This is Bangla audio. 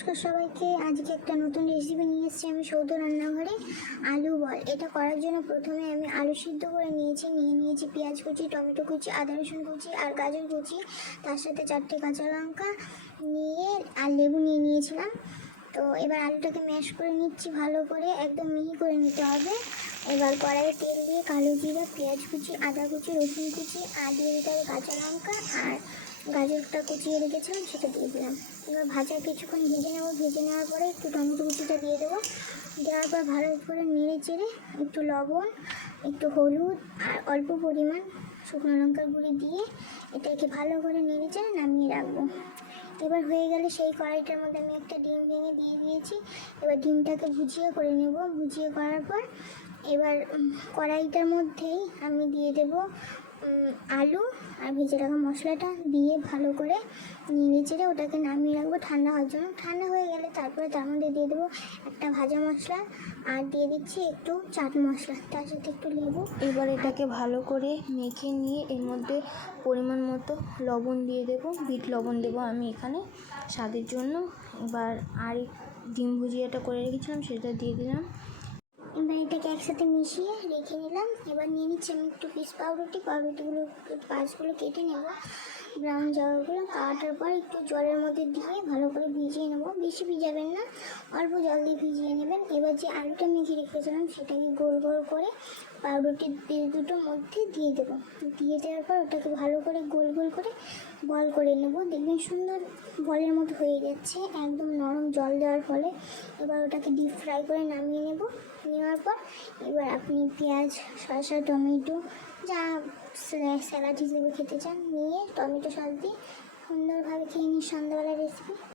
নমস্কার সবাইকে। আজকে একটা নতুন রেসিপি নিয়ে এসেছি আমি সৌদ রান্নাঘরে। আলু বল। এটা করার জন্য প্রথমে আমি আলু সিদ্ধ করে নিয়েছি পেঁয়াজ কুচি, টমেটো কুচি, আদা রসুন কুচি আর গাজর কুচি, তার সাথে 4টে কাঁচা লঙ্কা নিয়ে আর লেবু নিয়েছিলাম। তো এবার আলুটাকে ম্যাশ করে নিচ্ছি ভালো করে, একদম মিহি করে নিতে হবে। এবার কড়াইয়ে তেল দিয়ে কালো জিরা, পেঁয়াজ কুচি, আদা কুচি, রসুন কুচি আর দিয়ে দিতে হবে কাঁচা লঙ্কা, আর গাজরটা কুচিয়ে রেখেছিলাম সেটা দিয়ে দিলাম। এবার ভাজা কিছুক্ষণ ভেজে নেবো। ভেজে নেওয়ার পরে একটু টমেটো কুচিটা দিয়ে দেবো। দেওয়ার পর ভালো করে নেড়ে চেড়ে একটু লবণ, একটু হলুদ আর অল্প পরিমাণ শুকনো লঙ্কার গুঁড়ি দিয়ে এটাকে ভালো করে নেড়ে চেড়ে নামিয়ে রাখবো। এবার হয়ে গেলে সেই কড়াইটার মধ্যে আমি একটা ডিম ভেঙে দিয়ে দিয়েছি। এবার ডিমটাকে ভুজিয়ে করে নেব। ভুজিয়ে করার পর এবার কড়াইটার মধ্যেই আমি দিয়ে দেব আলু আর ভেজে রাখা মশলাটা দিয়ে ভালো করে নেড়ে চেড়ে ওটাকে নামিয়ে রাখবো ঠান্ডা হওয়ার জন্য। ঠান্ডা হয়ে গেলে তারপরে তার মধ্যে দিয়ে দেবো একটা ভাজা মশলা আর দিয়ে দিচ্ছি একটু চাট মশলা, তার সাথে একটু লেবু। এবার এটাকে ভালো করে মেখে নিয়ে এর মধ্যে পরিমাণ মতো লবণ দিয়ে দেবো, বিট লবণ দেবো আমি এখানে স্বাদের জন্য। এবার আর ডিম ভুজিয়াটা করে রেখেছিলাম সেটা দিয়ে দিলাম। এবার এটাকে একসাথে মিশিয়ে রেখে নিলাম। এবার নিয়ে নিচ্ছি আমি একটু পিস পাউরুটিগুলো পাঁচগুলো কেটে নেব। ব্রাউন জামাগুলো কাটার পর একটু জলের মধ্যে দিয়ে ভালো করে ভিজিয়ে নেব। বেশি ভিজাবেন না, অল্প জল দিয়ে ভিজিয়ে নেবেন। এবার যে আলুটা মেখে রেখেছিলাম সেটাকে গোল গোল করে পাউরুটির দুটোর মধ্যে দিয়ে দেবো। দিয়ে দেওয়ার পর ওটাকে ভালো করে গোল গোল করে বল করে নেব। দেখবেন সুন্দর বলের মতো হয়ে যাচ্ছে একদম নরম জল দেওয়ার ফলে। এবার ওটাকে ডিপ ফ্রাই করে নামিয়ে নেব। নেওয়ার পর এবার আপনি পেঁয়াজ, শসা, টমেটো যা স্যালাড হিসেবে খেতে চান নিয়ে টমেটো সস দিয়ে সুন্দরভাবে খেয়ে নিন সন্ধ্যাবেলার রেসিপি।